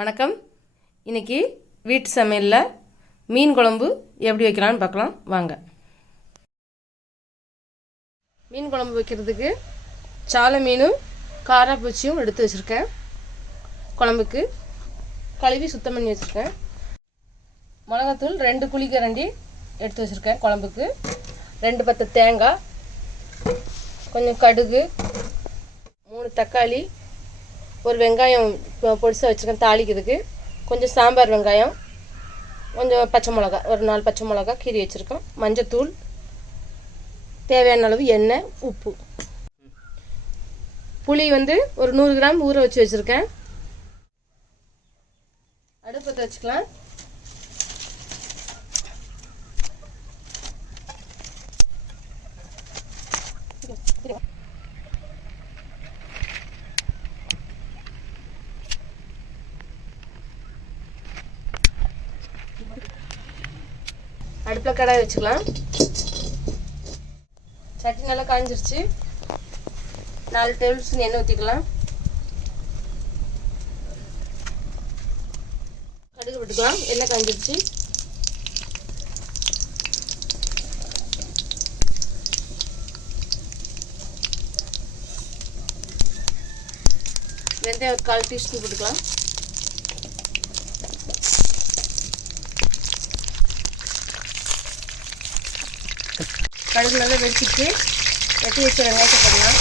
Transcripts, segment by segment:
வணக்கம். இன்றைக்கி வீட்டு சமையலில் மீன் குழம்பு எப்படி வைக்கலான்னு பார்க்கலாம் வாங்க. மீன் குழம்பு வைக்கிறதுக்கு சாலை மீனும் காராப்பூச்சியும் எடுத்து வச்சுருக்கேன். குழம்புக்கு கழுவி சுத்தம் பண்ணி வச்சுருக்கேன். மிளகாத்தூள் 2 குழிக்கரண்டி எடுத்து வச்சுருக்கேன். குழம்புக்கு 2 பத்து தேங்காய், கொஞ்சம் கடுகு, 3 தக்காளி, ஒரு வெங்காயம் பொடிசாக வச்சுருக்கேன் தாளிக்கிறதுக்கு, கொஞ்சம் சாம்பார் வெங்காயம், கொஞ்சம் பச்சை மிளகா, ஒரு 4 பச்சை மிளகா கீறி வச்சுருக்கோம், மஞ்சத்தூள், தேவையான அளவு எண்ணெய், உப்பு. புளி ஒரு 100 கிராம் ஊற வச்சு வச்சுருக்கேன். அடுப்பத்தை வச்சுக்கலாம். அடுப்பில் கடாய் வச்சுக்கலாம். சட்டி நல்லா காஞ்சிருச்சு. 4 டேபிள் ஸ்பூன் எண்ணெய் ஊற்றிக்கலாம். கடுகு விட்டுக்கலாம். எண்ணெய் காஞ்சிருச்சு. வெந்தயம் 1/4 டீஸ்பூன் போட்டுக்கலாம். கடுகு நல்லா வெடிச்சிட்டு வெட்டி வச்ச வெங்காயத்தை போடலாம்.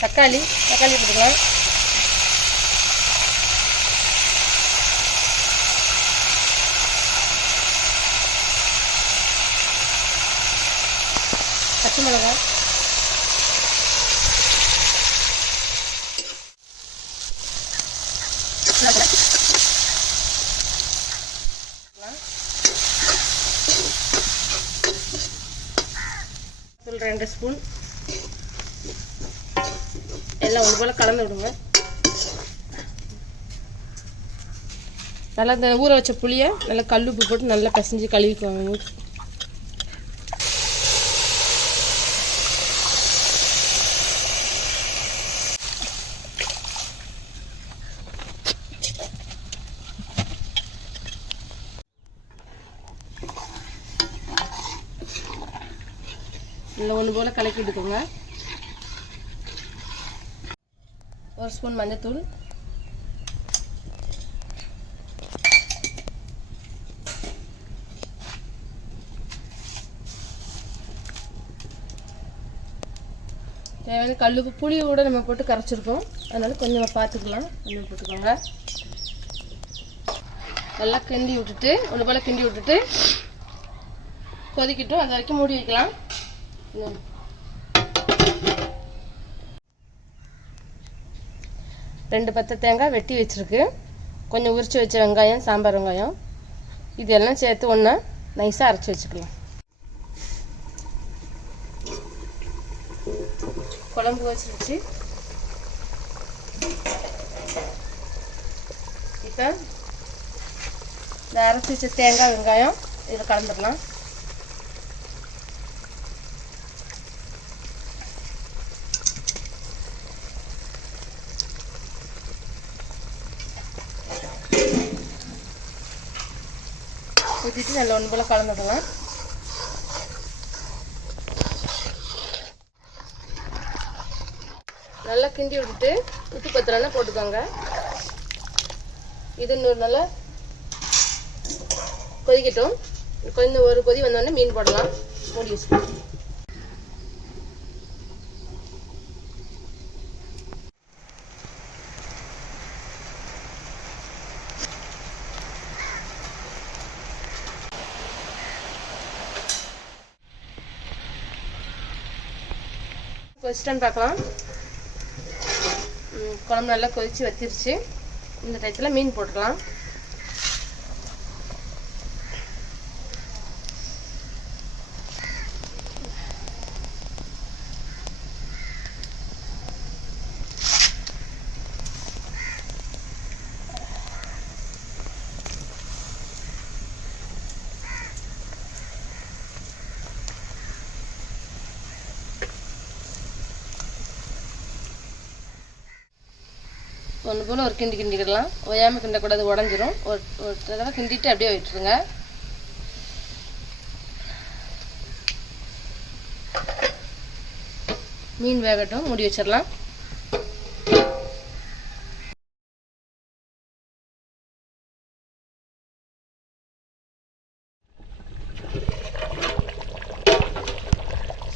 தக்காளி போட்டுக்கலாம். பச்சை மிளகாய், தூள் 2 ஸ்பூன், எல்லாம் ஒன்று போல் கலந்து விடுங்க. நல்லா இந்த ஊற வச்ச புளியை நல்லா கல்லுப்பு போட்டு நல்லா பிசைஞ்சு கழுவிக்குவாங்க. நல்லா ஒன்று போல் கலக்கி விட்டுக்கோங்க. 1 ஸ்பூன் மஞ்சத்தூள், தேவையான கல்லுப்பு, புளி கூட நம்ம போட்டு கரைச்சிருக்கோம், அதனால கொஞ்சம் பார்த்துக்கலாம். கொஞ்சம் போட்டுக்கோங்க. நல்லா கிண்டி விட்டுட்டு ஒன்று போல் கிண்டி விட்டுட்டு கொதிக்கட்டும். அது வரைக்கும் மூடி வைக்கலாம். 2 பத்தை தேங்காய் வெட்டி வச்சுருக்கு, கொஞ்சம் உரித்து வச்ச வெங்காயம், சாம்பார் வெங்காயம், இதெல்லாம் சேர்த்து ஒன்றா நைஸாக அரைச்சி வச்சுக்கலாம். குழம்பு வச்சிருச்சு. இப்போ இந்த அரைச்சி வச்ச தேங்காய் வெங்காயம் இதில் கலந்துடலாம். ஊற்றிட்டு நல்லா ஒன்று போல் கலந்துடலாம். நல்லா கிண்டி விட்டுட்டு உப்பு பத்திரம்னா போட்டுக்கோங்க. இது இன்னொரு நல்லா கொதிக்கட்டும். கொஞ்சம் ஒரு கொதி வந்தோடனே மீன் போடலாம். மூடி வச்சுக்கலாம். கொதிச்சிட்டான்னு பார்க்கலாம். குழம்பு நல்லா கொதித்து வத்திருச்சு. இந்த டயத்தில் மீன் போட்டுக்கலாம். ஒன்று போல் ஒரு கிண்டி கிண்டிக்கிடலாம். ஓயாமல் கிண்டக்கூடாது, உடஞ்சிரும். ஒரு தடவை கிண்டிட்டு அப்படியே விட்டுருங்க. மீன் வேகட்டும், மூடி வச்சிடலாம்.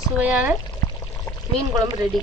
சுவையான மீன் குழம்பு ரெடி.